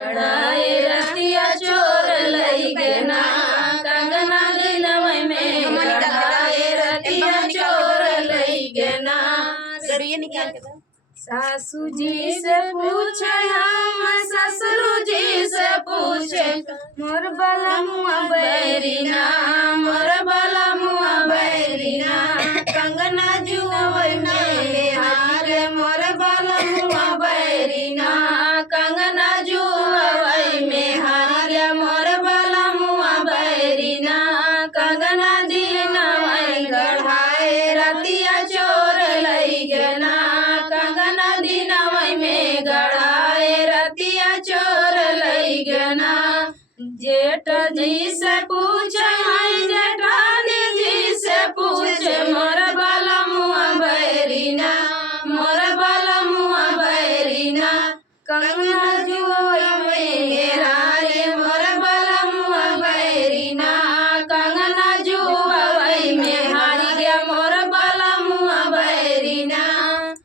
गढ़ाए रतिया चोर लई गना कंगना दिनवै में गढ़ाए रतिया चोर लई गना। सासू जी से पूछे हम ससुर जी से पूछे मोर बलमुआ बैरिना मोर बलमुआ बैरिना कंगना जुआवै में हार मोर बलमुआ बैरिना कंगना जुआवै में हार मोर बलमुआ बैरिना कंगना दिनवै गढ़ाए रतिया चोर लई गना कंगना दिनवै में गढ़ाए रतिया चोर लई गना। जेठ जी से पूछे जेठानी जी से पूछे मोर बलमुआ बैरिना मोर बलमुआ बैरिना कंगना जुआवै में हारे मोर बलमुआ बैरिना कंगना जुआवै में हारी गया मोर बलमुआ बैरिना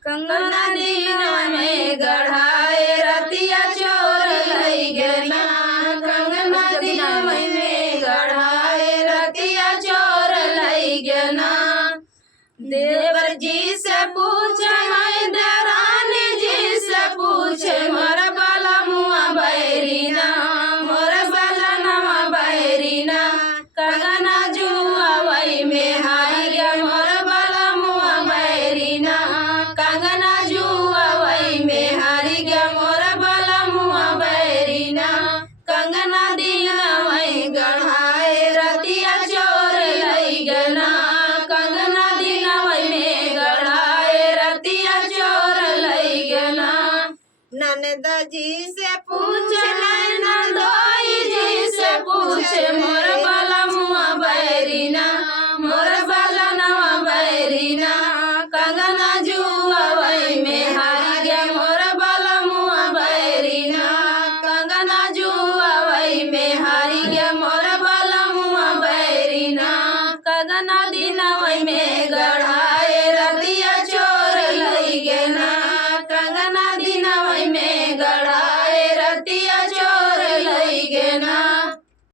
कंगना दिनवै में गढ़ाए रतिया चोर लई गना कंगना दिनवै में गढ़ाए रतिया चोर लई गना। देवर जी